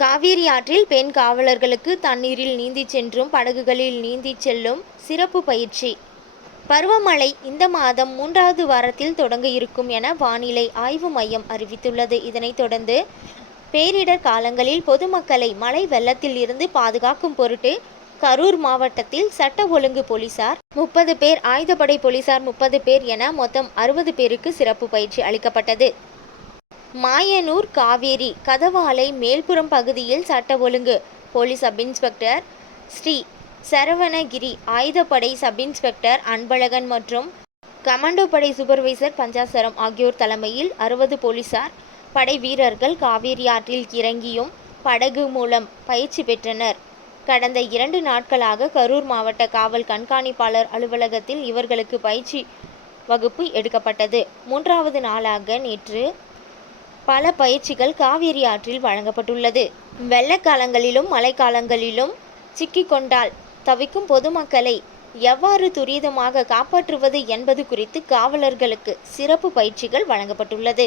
காவிரி ஆற்றில் பெண் காவலர்களுக்கு தண்ணீரில் நீந்திச் சென்றும் படகுகளில் நீந்திச் செல்லும் சிறப்பு பயிற்சி. பருவமழை இந்த மாதம் 3வது வாரத்தில் தொடங்க இருக்கும் என வானிலை ஆய்வு மையம் அறிவித்துள்ளது. இதனைத் தொடர்ந்து பேரிடர் காலங்களில் பொதுமக்களை மழை வெள்ளத்தில் இருந்து பாதுகாக்கும் பொருட்டு கரூர் மாவட்டத்தில் சட்ட ஒழுங்கு போலீசார் 30 பேர், ஆயுதப்படை போலீசார் 30 பேர் என மொத்தம் 60 பேருக்கு சிறப்பு பயிற்சி அளிக்கப்பட்டது. மாயனூர் காவேரி கதவாலை மேல்புறம் பகுதியில் சட்ட ஒழுங்கு போலீஸ் சப் இன்ஸ்பெக்டர் ஸ்ரீ சரவணகிரி, ஆயுதப்படை சப் இன்ஸ்பெக்டர் அன்பழகன் மற்றும் கமாண்டோ படை சூப்பர்வைசர் பஞ்சாசரம் ஆகியோர் தலைமையில் 60 போலீசார் படை வீரர்கள் காவேரி ஆற்றில் இறங்கியும் படகு மூலம் பயிற்சி பெற்றனர். கடந்த 2 நாட்களாக கரூர் மாவட்ட காவல் கண்காணிப்பாளர் அலுவலகத்தில் இவர்களுக்கு பயிற்சி வகுப்பு எடுக்கப்பட்டது. 3வது நாளாக நேற்று பல பயிற்சிகள் காவேரி ஆற்றில் வழங்கப்பட்டுள்ளது. வெள்ளக்காலங்களிலும் மழைக்காலங்களிலும் சிக்கிக்கொண்டால் தவிக்கும் பொதுமக்களை எவ்வாறு துரிதமாக காப்பாற்றுவது என்பது குறித்து காவலர்களுக்கு சிறப்பு பயிற்சிகள் வழங்கப்பட்டுள்ளது.